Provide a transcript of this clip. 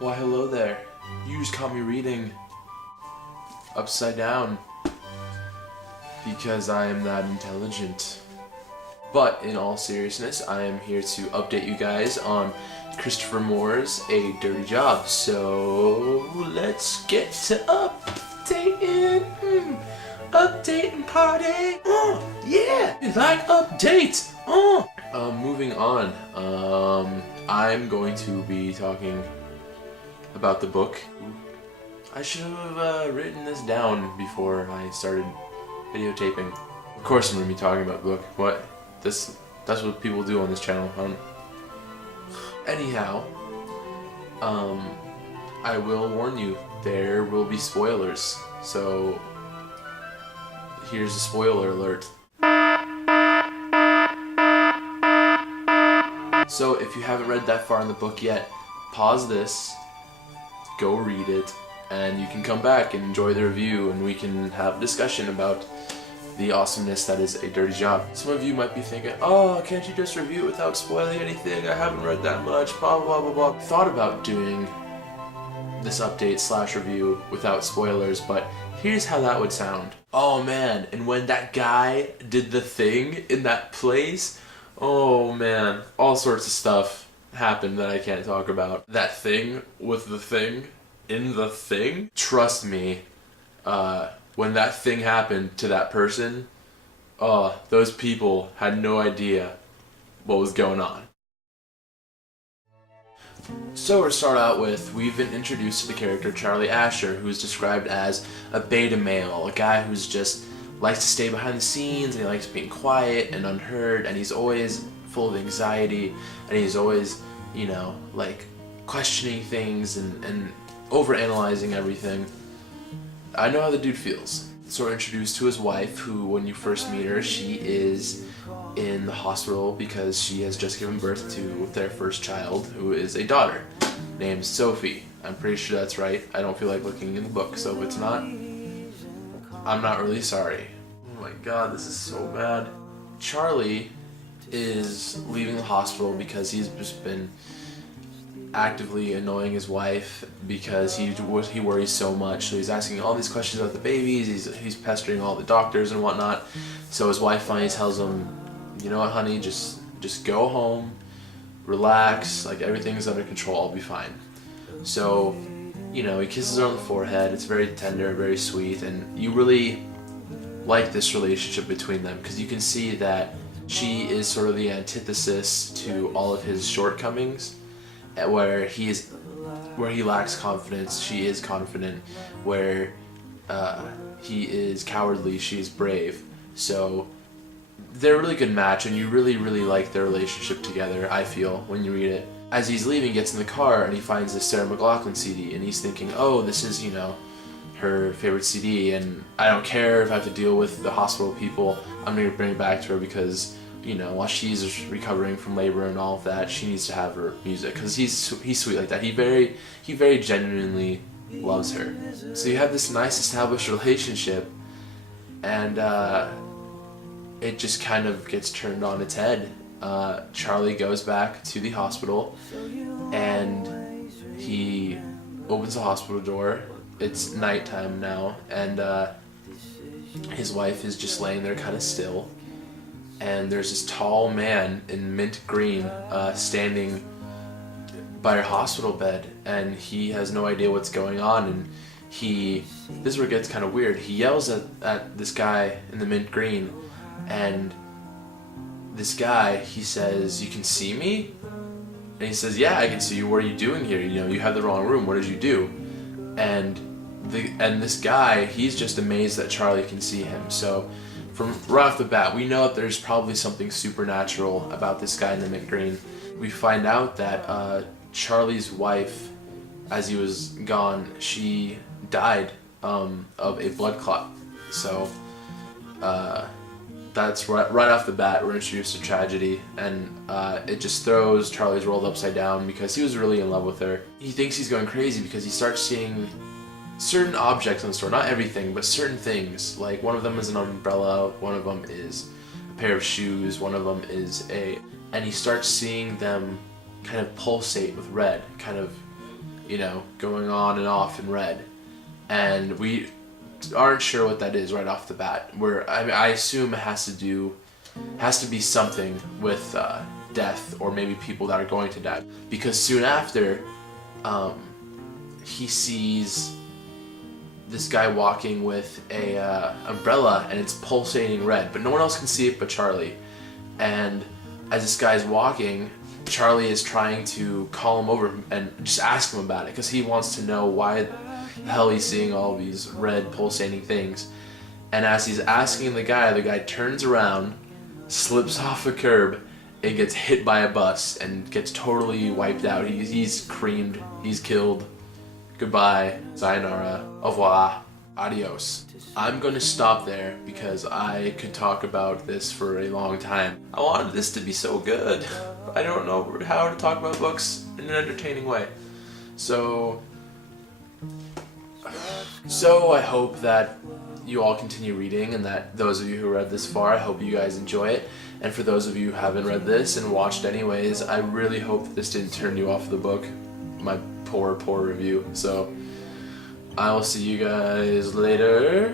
Why, hello there. You just caught me reading upside down because I am that intelligent. But in all seriousness, I am here to update you guys on Christopher Moore's A Dirty Job. So let's get to updating. Updating party. Yeah, you like updates. Moving on. I'm going to be talking about the book. I should have written this down before I started videotaping. Of course I'm going to be talking about the book. What? That's what people do on this channel. Anyhow, I will warn you, there will be spoilers. So here's a spoiler alert. So if you haven't read that far in the book yet, pause this, go read it, and you can come back and enjoy the review, and we can have a discussion about the awesomeness that is A Dirty Job. Some of you might be thinking, oh, can't you just review it without spoiling anything? I haven't read that much, blah blah blah blah. Thought about doing this update / review without spoilers, but here's how that would sound. Oh man, and when that guy did the thing in that place, oh man, all sorts of stuff happened that I can't talk about. That thing with the thing in the thing, trust me, when that thing happened to that person, those people had no idea what was going on. So to start out with, we've been introduced to the character Charlie Asher, who's described as a beta male, a guy who's just likes to stay behind the scenes, and he likes being quiet and unheard, and he's always full of anxiety, and he's always, you know, like questioning things and overanalyzing everything. I know how the dude feels. So we're introduced to his wife, who, when you first meet her, she is in the hospital because she has just given birth to their first child, who is a daughter named Sophie. I'm pretty sure that's right. I don't feel like looking in the book, so if it's not, I'm not really sorry. Oh my god, this is so bad. Charlie is leaving the hospital because he's just been actively annoying his wife because he worries so much. So he's asking all these questions about the babies, he's pestering all the doctors and whatnot. So his wife finally tells him, you know what, honey, just go home, relax, like everything's under control, I'll be fine. So, you know, he kisses her on the forehead, it's very tender, very sweet, and you really like this relationship between them because you can see that she is sort of the antithesis to all of his shortcomings. Where he lacks confidence, she is confident. Where he is cowardly, she is brave. So they're a really good match, and you really like their relationship together, I feel, when you read it. As he's leaving, he gets in the car and he finds this Sarah McLachlan CD, and he's thinking, oh, this is, you know, her favorite CD, and I don't care if I have to deal with the hospital people, I'm going to bring it back to her because, you know, while she's recovering from labor and all of that, she needs to have her music because he's sweet like that. He very genuinely loves her. So you have this nice established relationship, and it just kind of gets turned on its head. Charlie goes back to the hospital, and he opens the hospital door. It's nighttime now, and his wife is just laying there kind of still. And there's this tall man in mint green standing by her hospital bed, and he has no idea what's going on, and this is where it gets kind of weird. He yells at this guy in the mint green, and this guy, he says, "You can see me?" And he says, "Yeah, I can see you. What are you doing here? You know, you have the wrong room. What did you do?" And this guy, he's just amazed that Charlie can see him. So from right off the bat, we know that there's probably something supernatural about this guy in the mint green. We find out that Charlie's wife, as he was gone, she died of a blood clot. So that's right off the bat, we're introduced to tragedy, and it just throws Charlie's world upside down because he was really in love with her. He thinks he's going crazy because he starts seeing certain objects in the store, not everything, but certain things. Like one of them is an umbrella, one of them is a pair of shoes, one of them is and he starts seeing them kind of pulsate with red, kind of going on and off in red, and we aren't sure what that is right off the bat. I assume it has to be something with death, or maybe people that are going to die, because soon after he sees this guy walking with a umbrella, and it's pulsating red, but no one else can see it but Charlie. And as this guy's walking, Charlie is trying to call him over and just ask him about it, because he wants to know why the hell he's seeing all these red pulsating things. And as he's asking the guy turns around, slips off a curb, and gets hit by a bus and gets totally wiped out. He's creamed, he's killed. Goodbye, sayonara, au revoir, adios. I'm going to stop there because I could talk about this for a long time. I wanted this to be so good. I don't know how to talk about books in an entertaining way. So I hope that you all continue reading, and that those of you who read this far, I hope you guys enjoy it. And for those of you who haven't read this and watched anyways, I really hope that this didn't turn you off the book. My poor review. So I will see you guys later.